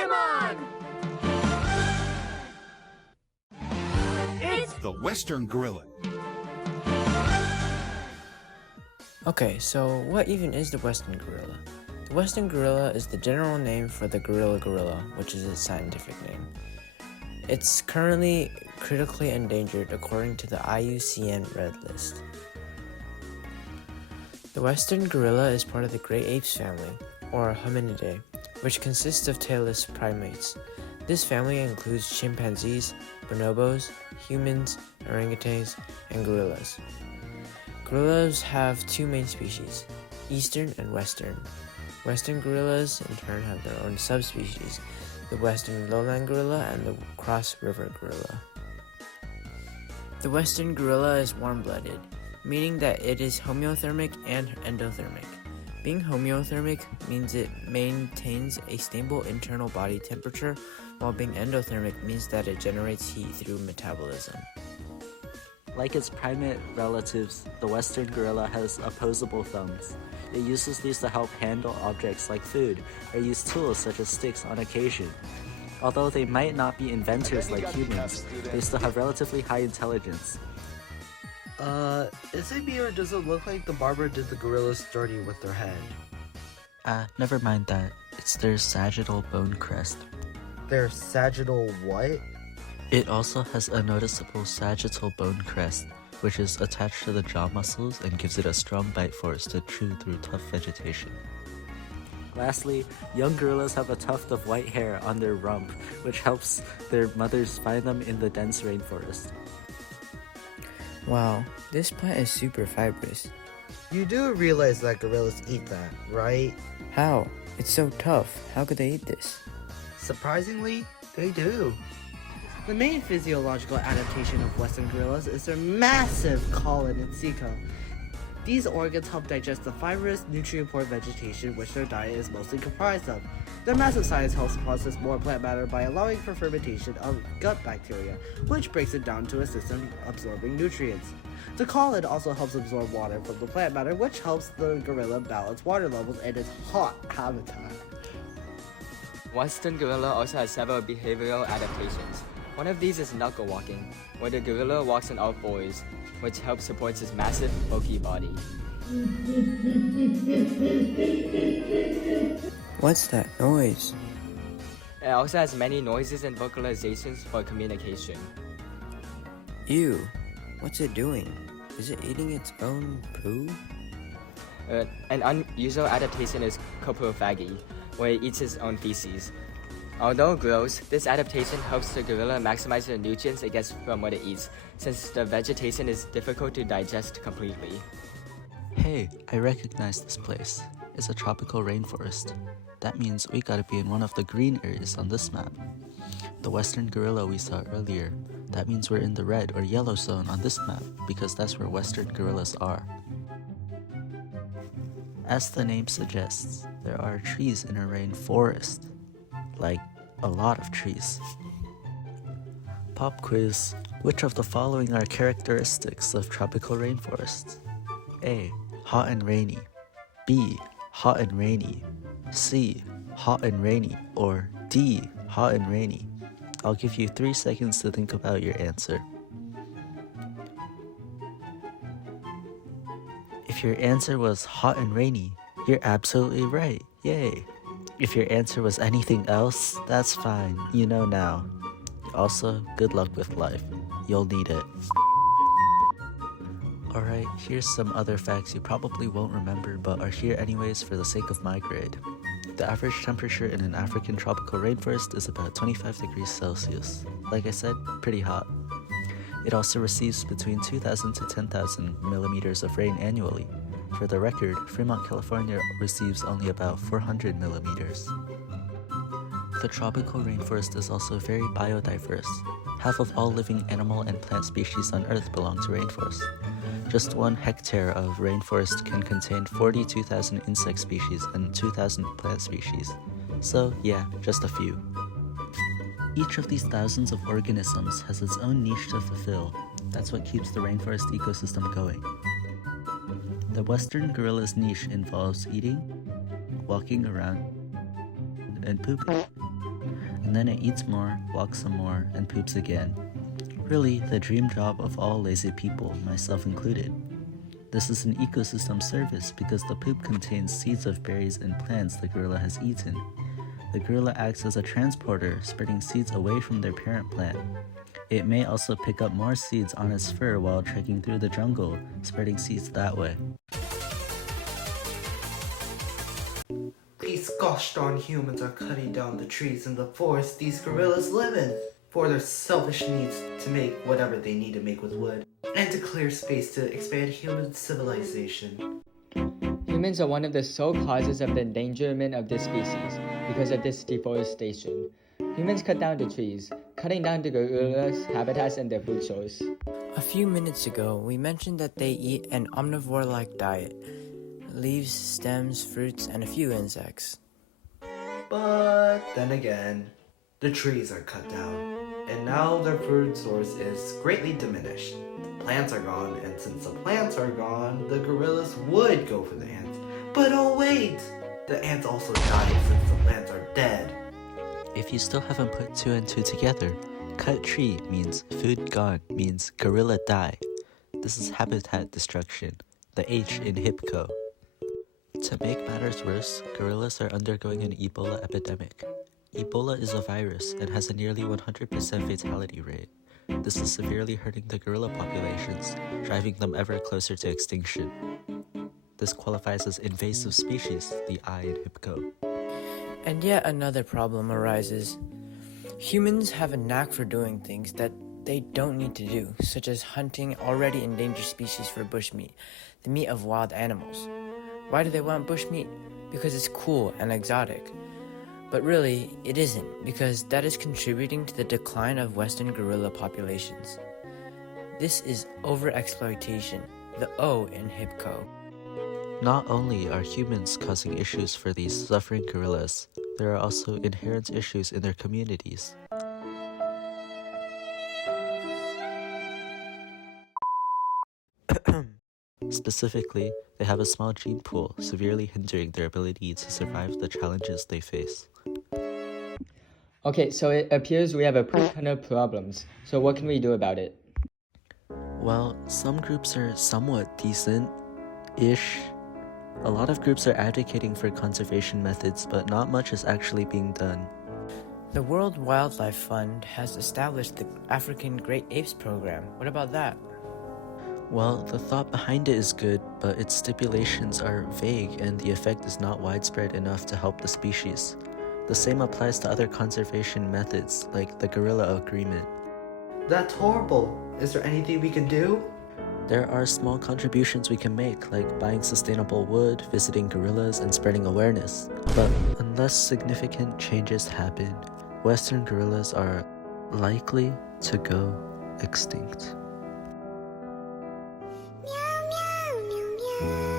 Pokemon! It's The Western Gorilla. Okay, so what even is the Western gorilla? The Western gorilla is the general name for the gorilla, which is its scientific name. It's currently critically endangered according to the IUCN Red List. The Western gorilla is part of the great apes family, or Hominidae, which consists of tailless primates. This family includes chimpanzees, bonobos, humans, orangutans, and gorillas. Gorillas have two main species, eastern and western. Western gorillas in turn have their own subspecies, the western lowland gorilla and the cross river gorilla. The western gorilla is warm-blooded, meaning that it is homeothermic and endothermic. Being homeothermic means it maintains a stable internal body temperature, while being endothermic means that it generates heat through metabolism. Like its primate relatives, the Western gorilla has opposable thumbs. It uses these to help handle objects like food, or use tools such as sticks on occasion. Although they might not be inventors like humans, they still have relatively high intelligence. Is it me or does it look like the barber did the gorilla's dirty with their head? Never mind that. It's their sagittal bone crest. Their sagittal what? It also has a noticeable sagittal bone crest, which is attached to the jaw muscles and gives it a strong bite force to chew through tough vegetation. Lastly, young gorillas have a tuft of white hair on their rump, which helps their mothers find them in the dense rainforest. Wow, this plant is super fibrous. You do realize that gorillas eat that, right? How? It's so tough. How could they eat this? Surprisingly, they do. The main physiological adaptation of Western gorillas is their massive colon and ceca. These organs help digest the fibrous, nutrient-poor vegetation which their diet is mostly comprised of. Their massive size helps process more plant matter by allowing for fermentation of gut bacteria, which breaks it down to a system absorbing nutrients. The colon also helps absorb water from the plant matter, which helps the gorilla balance water levels in its hot habitat. Western gorilla also has several behavioral adaptations. One of these is knuckle walking, where the gorilla walks on all fours, which helps support his massive, bulky body. What's that noise? It also has many noises and vocalizations for communication. Ew, what's it doing? Is it eating its own poo? An unusual adaptation is coprophagy, where it eats its own feces. Although gross, this adaptation helps the gorilla maximize the nutrients it gets from what it eats, since the vegetation is difficult to digest completely. Hey, I recognize this place. It's a tropical rainforest. That means we gotta be in one of the green areas on this map. The western gorilla we saw earlier, that means we're in the red or yellow zone on this map, because that's where western gorillas are. As the name suggests, there are trees in a rainforest. Like, a lot of trees. Pop quiz. Which of the following are characteristics of tropical rainforests? A. Hot and rainy. B. Hot and rainy. C. Hot and rainy. Or D. Hot and rainy. I'll give you 3 seconds to think about your answer. If your answer was hot and rainy, you're absolutely right. Yay! If your answer was anything else, that's fine. You know now. Also, good luck with life. You'll need it. Alright, here's some other facts you probably won't remember but are here anyways for the sake of my grade. The average temperature in an African tropical rainforest is about 25 degrees Celsius. Like I said, pretty hot. It also receives between 2,000 to 10,000 millimeters of rain annually. For the record, Fremont, California receives only about 400 millimeters. The tropical rainforest is also very biodiverse. Half of all living animal and plant species on Earth belong to rainforests. Just 1 hectare of rainforest can contain 42,000 insect species and 2,000 plant species. So yeah, just a few. Each of these thousands of organisms has its own niche to fulfill. That's what keeps the rainforest ecosystem going. The western gorilla's niche involves eating, walking around, and pooping. and then it eats more, walks some more, and poops again. Really, the dream job of all lazy people, myself included. This is an ecosystem service because the poop contains seeds of berries and plants the gorilla has eaten. The gorilla acts as a transporter, spreading seeds away from their parent plant. It may also pick up more seeds on its fur while trekking through the jungle, spreading seeds that way. These gosh darn humans are cutting down the trees in the forest these gorillas live in for their selfish needs to make whatever they need to make with wood, and to clear space to expand human civilization. Humans are one of the sole causes of the endangerment of this species because of this deforestation. Humans cut down the trees, cutting down the gorillas' habitats and their food source. A few minutes ago, we mentioned that they eat an omnivore-like diet: leaves, stems, fruits, and a few insects. But then again, the trees are cut down, and now their food source is greatly diminished. The plants are gone, and since the plants are gone, the gorillas would go for the ants. But oh wait! The ants also died since the plants are dead. If you still haven't put two and two together, cut tree means food gone means gorilla die. This is habitat destruction, the H in HIPCO. To make matters worse, gorillas are undergoing an Ebola epidemic. Ebola is a virus and has a nearly 100% fatality rate. This is severely hurting the gorilla populations, driving them ever closer to extinction. This qualifies as invasive species, the I in HIPCO. And yet another problem arises. Humans have a knack for doing things that they don't need to do, such as hunting already endangered species for bushmeat, the meat of wild animals. Why do they want bushmeat? Because it's cool and exotic. But really, it isn't, because that is contributing to the decline of Western gorilla populations. This is overexploitation, the O in HIPCO. Not only are humans causing issues for these suffering gorillas, there are also inherent issues in their communities. Specifically, they have a small gene pool, severely hindering their ability to survive the challenges they face. Okay, so it appears we have a ton of problems. So what can we do about it? Well, some groups are somewhat decent-ish. A lot of groups are advocating for conservation methods, but not much is actually being done. The World Wildlife Fund has established the African Great Apes program. What about that? Well, the thought behind it is good, but its stipulations are vague and the effect is not widespread enough to help the species. The same applies to other conservation methods, like the Gorilla Agreement. That's horrible. Is there anything we can do? There are small contributions we can make, like buying sustainable wood, visiting gorillas, and spreading awareness. But unless significant changes happen, Western gorillas are likely to go extinct. Meow, meow, meow, meow.